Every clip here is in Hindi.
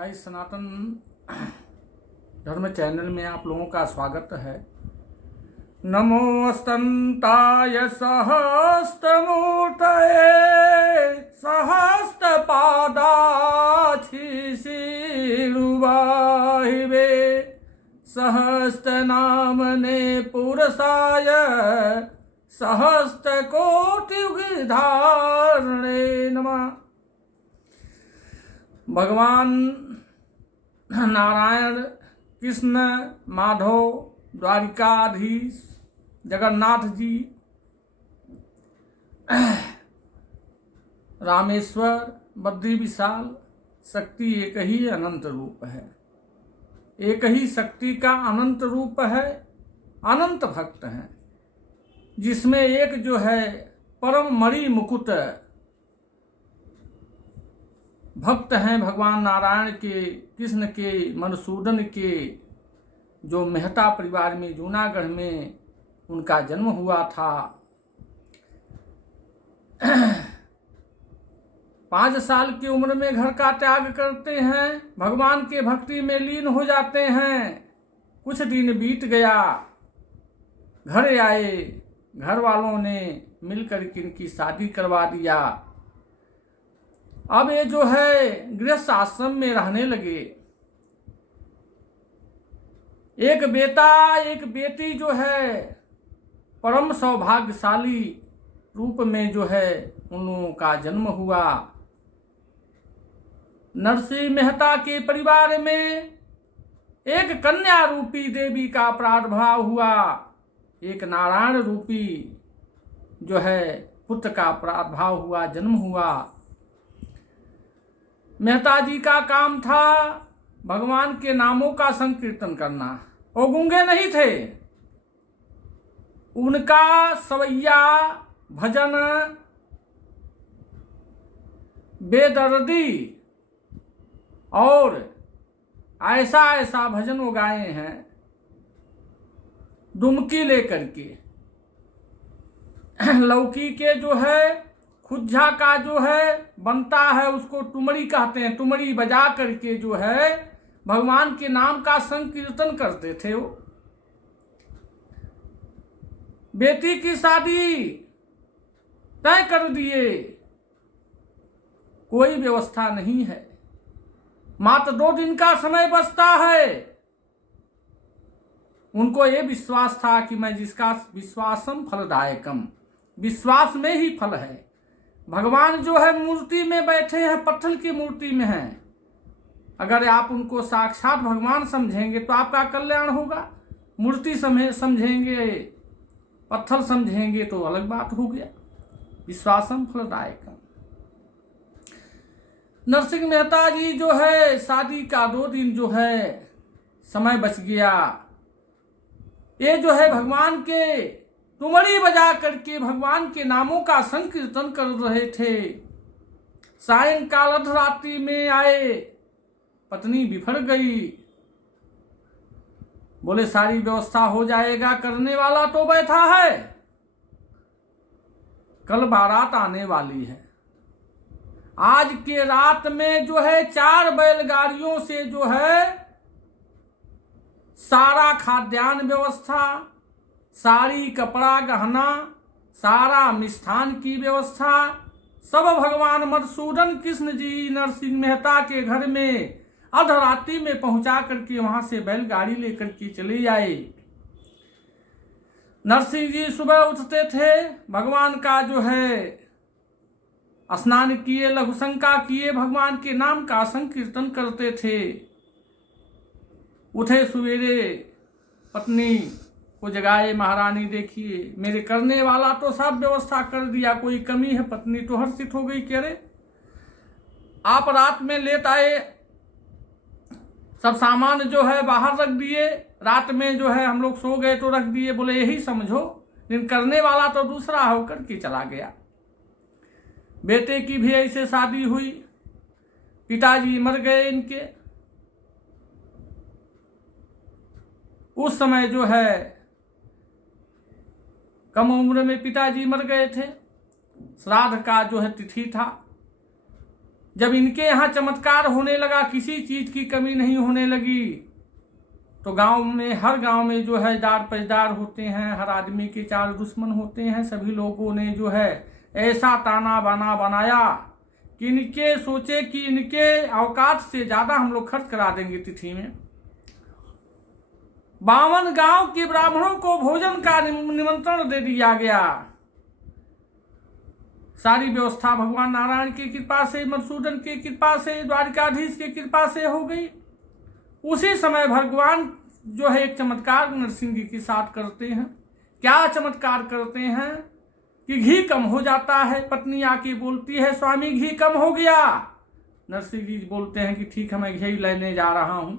गाइस, सनातन धर्म चैनल में आप लोगों का स्वागत है। नमोस्तंताय सहस्त्रमूर्तये सहस्त्रपादाक्षिशिरुवाहिवे सहस्त्रनामने पुरुषाय सहस्त्रकोटियुगधारिणे नमः। भगवान नारायण, कृष्ण, माधव, द्वारिकाधीश, जगन्नाथ जी, रामेश्वर, बद्री विशाल, शक्ति एक ही अनंत रूप है। एक ही शक्ति का अनंत रूप है, अनंत भक्त हैं, जिसमें एक जो है परम मणि मुकुट भक्त हैं भगवान नारायण के, कृष्ण के, मधुसूदन के, जो मेहता परिवार में जूनागढ़ में उनका जन्म हुआ था। 5 साल की उम्र में घर का त्याग करते हैं, भगवान के भक्ति में लीन हो जाते हैं। कुछ दिन बीत गया, घर आए, घर वालों ने मिलकर के इनकी शादी करवा दिया। अब ये जो है गृहस्थ आश्रम में रहने लगे। एक बेटा एक बेटी जो है परम सौभाग्यशाली रूप में जो है उन लोगों का जन्म हुआ। नरसिंह मेहता के परिवार में एक कन्या रूपी देवी का प्रादुर्भाव हुआ। एक नारायण रूपी जो है पुत्र का प्रादुर्भाव हुआ, जन्म हुआ। मेहता जी का काम था भगवान के नामों का संकीर्तन करना। वो गूंगे नहीं थे। उनका सवैया भजन बेदर्दी और ऐसा ऐसा भजन वो गाए हैं डुमकी लेकर के। लौकी के जो है खुज्जा का जो है बनता है, उसको टुमड़ी कहते हैं। टुमड़ी बजा करके जो है भगवान के नाम का संकीर्तन करते थे वो। बेटी की शादी तय कर दिए, कोई व्यवस्था नहीं है, मात्र 2 दिन का समय बचता है। उनको ये विश्वास था कि मैं जिसका विश्वासम फलदायकम, विश्वास में ही फल है। भगवान जो है मूर्ति में बैठे हैं, पत्थर की मूर्ति में हैं। अगर आप उनको साक्षात भगवान समझेंगे तो आपका कल्याण होगा। मूर्ति समझेंगे, पत्थर समझेंगे तो अलग बात हो गया। विश्वासम फलदायक। नरसिंह मेहता जी जो है शादी का 2 दिन जो है समय बच गया। ये जो है भगवान के तुमड़ी बजा करके भगवान के नामों का संकीर्तन कर रहे थे। सायंकाल अर्धरात्रि में आए, पत्नी बिफर गई। बोले सारी व्यवस्था हो जाएगा, करने वाला तो बैठा है, कल बारात आने वाली है। आज के रात में जो है 4 बैलगाड़ियों से जो है सारा खाद्यान्न व्यवस्था, साड़ी कपड़ा गहना, सारा मिष्ठान की व्यवस्था सब भगवान मधुसूदन कृष्ण जी नरसिंह मेहता के घर में अर्धरात्रि में पहुंचा करके वहां से बैलगाड़ी लेकर के चले आए। नरसिंह जी सुबह उठते थे, भगवान का जो है स्नान किए, लघुशंका किए, भगवान के नाम का संकीर्तन करते थे। उठे सवेरे, पत्नी को जगाए, महारानी देखिए मेरे करने वाला तो सब व्यवस्था कर दिया, कोई कमी है? पत्नी तो हर्षित हो गई, कह रहे आप रात में लेट आए, सब सामान जो है बाहर रख दिए, रात में जो है हम लोग सो गए तो रख दिए। बोले यही समझो, लेकिन करने वाला तो दूसरा होकर के चला गया। बेटे की भी ऐसे शादी हुई, पिताजी मर गए इनके। उस समय जो है कम उम्र में पिताजी मर गए थे। श्राद्ध का जो है तिथि था, जब इनके यहाँ चमत्कार होने लगा, किसी चीज की कमी नहीं होने लगी, तो गांव में, हर गांव में जो है दार पैदार होते हैं, हर आदमी के 4 दुश्मन होते हैं। सभी लोगों ने जो है ऐसा ताना बाना बनाया कि इनके सोचे कि इनके औकात से ज्यादा हम लोग खर्च करा देंगे तिथि में। 52 गांव के ब्राह्मणों को भोजन का निमंत्रण दे दिया गया। सारी व्यवस्था भगवान नारायण की कृपा से, मधुसूदन की कृपा से, द्वारिकाधीश की कृपा से हो गई। उसी समय भगवान जो है एक चमत्कार नरसिंह जी के साथ करते हैं। क्या चमत्कार करते हैं कि घी कम हो जाता है। पत्नी आके बोलती है, स्वामी घी कम हो गया। नरसिंह जी बोलते हैं कि ठीक है, मैं घी लेने जा रहा हूं।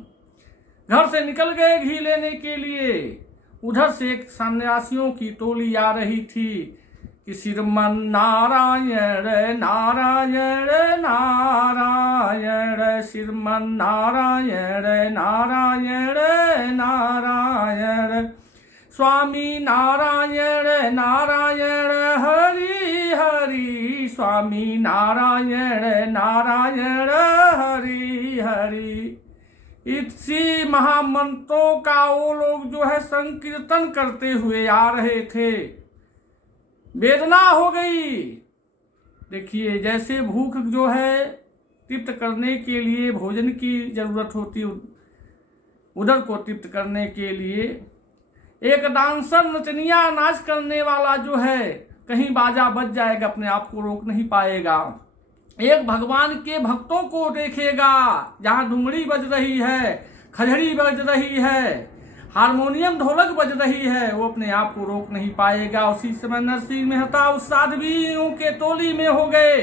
घर से निकल गए घी लेने के लिए। उधर से एक सन्यासियों की टोली आ रही थी कि श्रीमन नारायण नारायण नारायण, श्रीमन नारायण नारायण नारायण, स्वामी नारायण नारायण हरि हरि, स्वामी नारायण नारायण हरि हरि। इसी महामंत्रों का वो लोग जो है संकीर्तन करते हुए आ रहे थे। वेदना हो गई। देखिए, जैसे भूख जो है तृप्त करने के लिए भोजन की जरूरत होती, उधर को तृप्त करने के लिए एक डांसर, नचनिया, नाच करने वाला जो है कहीं बाजा बज जाएगा, अपने आप को रोक नहीं पाएगा। एक भगवान के भक्तों को देखेगा, जहां डुंगरी बज रही है, खजड़ी बज रही है, हारमोनियम, ढोलक बज रही है, वो अपने आप को रोक नहीं पाएगा। उसी समय नरसिंह मेहता उस साध्वियों के टोली में हो गए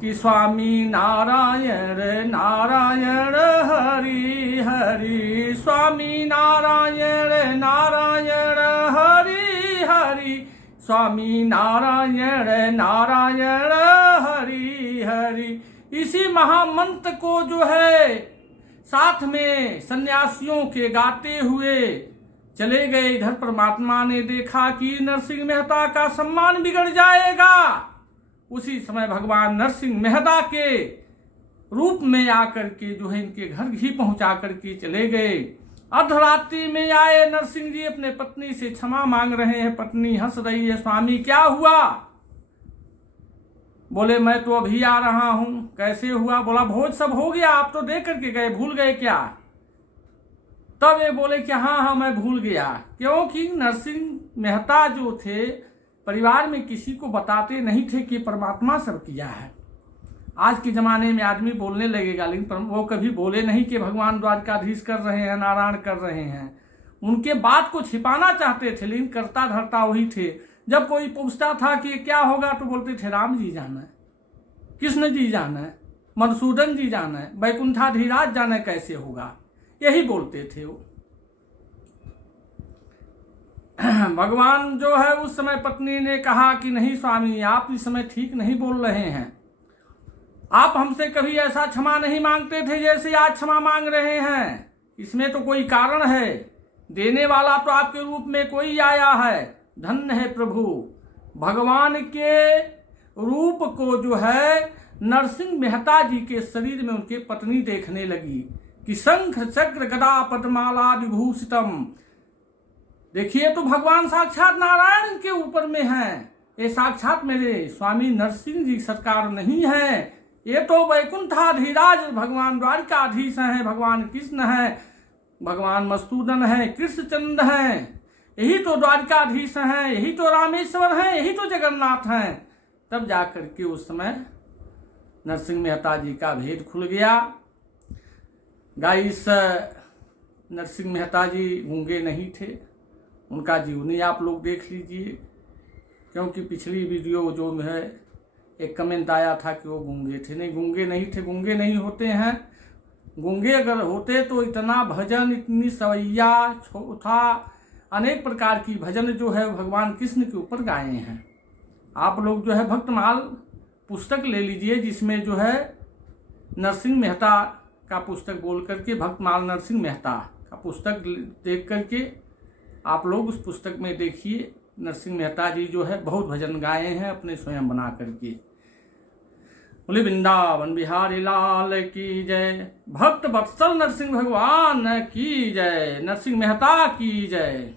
कि स्वामी नारायण नारायण हरि हरि, स्वामी नारायण नारायण हरि हरि, स्वामी नारायण नारायण हरि हरि। इसी महामंत्र को जो है साथ में सन्यासियों के गाते हुए चले गए। इधर परमात्मा ने देखा कि नरसिंह मेहता का सम्मान बिगड़ जाएगा। उसी समय भगवान नरसिंह मेहता के रूप में आकर के जो है इनके घर घी पहुंचा करके चले गए। अर्धरात्रि में आए नरसिंह जी, अपने पत्नी से क्षमा मांग रहे हैं। पत्नी हंस रही है, स्वामी क्या हुआ? बोले मैं तो अभी आ रहा हूं। कैसे हुआ? बोला भोज सब हो गया, आप तो दे करके गए, भूल गए क्या? तब ये बोले कि हाँ मैं भूल गया, क्योंकि नरसिंह मेहता जो थे परिवार में किसी को बताते नहीं थे कि परमात्मा सब किया है। आज के जमाने में आदमी बोलने लगेगा, लेकिन वो कभी बोले नहीं कि भगवान द्वारकाधीश कर रहे हैं, नारायण कर रहे हैं। उनके बात को छिपाना चाहते थे, लेकिन करता धरता वही थे। जब कोई पूछता था कि क्या होगा तो बोलते थे राम जी जाना है, कृष्ण जी जाना है, मधुसूदन जी जाना है, वैकुंठाधीराज जाना है, कैसे होगा, यही बोलते थे वो। भगवान जो है उस समय पत्नी ने कहा कि नहीं स्वामी, आप इस समय ठीक नहीं बोल रहे हैं। आप हमसे कभी ऐसा क्षमा नहीं मांगते थे जैसे आज क्षमा मांग रहे हैं। इसमें तो कोई कारण है, देने वाला तो आपके रूप में कोई आया है। धन्य है प्रभु। भगवान के रूप को जो है नरसिंह मेहता जी के शरीर में उनके पत्नी देखने लगी कि शंख चक्र गदा पद्माला विभूषितम। देखिए तो भगवान साक्षात नारायण के ऊपर में है। ये साक्षात मेरे स्वामी नरसिंह जी सरकार नहीं है, ये तो वैकुंठाधीराज भगवान द्वारिकाधीश हैं, भगवान कृष्ण है, भगवान मधुसूदन है, कृष्णचंद्र हैं, यही तो द्वारिकाधीश हैं, यही तो रामेश्वर हैं, यही तो जगन्नाथ हैं। तब जाकर के उस समय नरसिंह मेहता जी का भेद खुल गया। गाइस, नरसिंह मेहता जी गूंगे नहीं थे, उनका जीवनी आप लोग देख लीजिए, क्योंकि पिछली वीडियो जो है एक कमेंट आया था कि वो गूंगे थे। नहीं, गूंगे नहीं थे, गूंगे नहीं होते हैं। गूंगे अगर होते तो इतना भजन, इतनी सवैया, छोथा, अनेक प्रकार की भजन जो है भगवान कृष्ण के ऊपर गाए हैं। आप लोग जो है भक्तमाल पुस्तक ले लीजिए, जिसमें जो है नरसिंह मेहता का पुस्तक बोल करके, भक्तमाल नरसिंह मेहता का पुस्तक देख करके आप लोग उस पुस्तक में देखिए, नरसिंह मेहता जी जो है बहुत भजन गाए हैं अपने स्वयं बना करके। बोले वृंदावन बिहारी लाल की जय। भक्त वत्सल नरसिंह भगवान की जय। नरसिंह मेहता की जय।